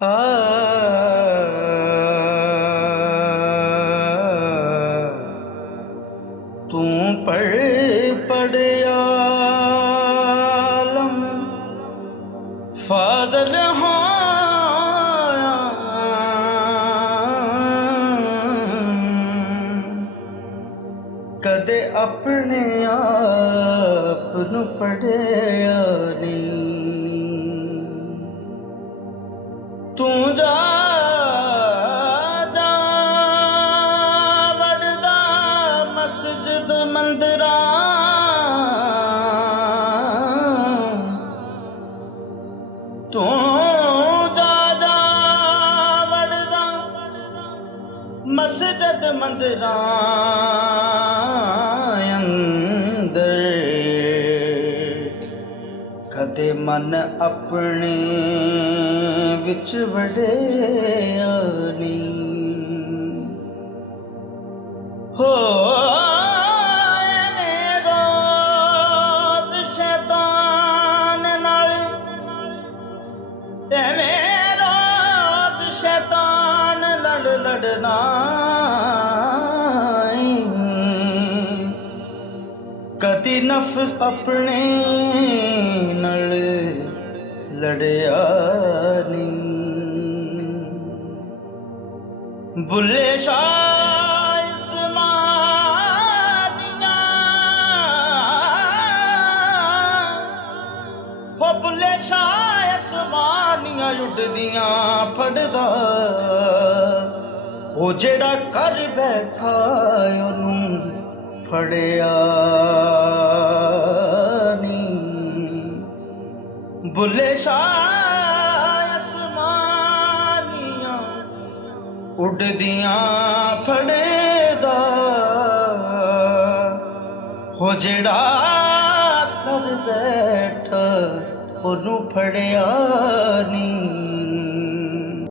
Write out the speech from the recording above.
ਆ ਤੂੰ ਪੜ੍ਹ ਆਲਮ ਫਾਜ਼ਲ ਹੋਇਆ ਕਦੇ ਆਪਣੇ ਆਪ ਨੂੰ ਪੜ੍ਹਿਆ ਨਹੀਂ। ਤੂੰ ਜਾ ਜਾ ਵੜਦਾ ਮਸਜਿਦ ਮੰਦਰਾਂ ਤੂੰ ਜਾ ਜਾ ਵੜਦਾ ਮਸਜਿਦ ਮੰਦਰਾਂ ਅੰਦਰ ਕਦੇ ਮਨ ਆਪਣੇ ਵਿੱਚ ਵੜਿਆ ਨਹੀਂ। ਹੋ ਰੋਜ਼ ਸ਼ੈਤਾਨ ਨਾਲ ਐਵੇਂ ਰੋਜ਼ ਸ਼ੈਤਾਨ ਲੜਨਾ ਕਦੀ ਨਫਸ ਆਪਣੇ ਨਾਲ ਲੜਿਆ ਨਹੀਂ। ਬੁੱਲੇ ਸ਼ਾਹ ਇਸਮਾਨੀਆਂ ਹੋ ਬੁੱਲੇ ਸ਼ਾਹ ਇਸਮਾਨੀਆਂ ਉੱਡਦੀਆਂ ਫੜਦਾ ਉਹ ਜਿਹੜਾ ਕਰ ਬੈਠਾ ਉਹਨੂੰ ਫੜਿਆ ਨਹੀਂ। ਬੁੱਲੇ ਸ਼ਾਹ ਅਸਮਾਨੀਆਂ ਉੱਡਦੀਆਂ ਫੜਦਾ ਹੋ ਜਿਹੜਾ ਕਰ ਬੈਠਾ ਉਹਨੂੰ ਫੜਿਆ ਨਹੀਂ।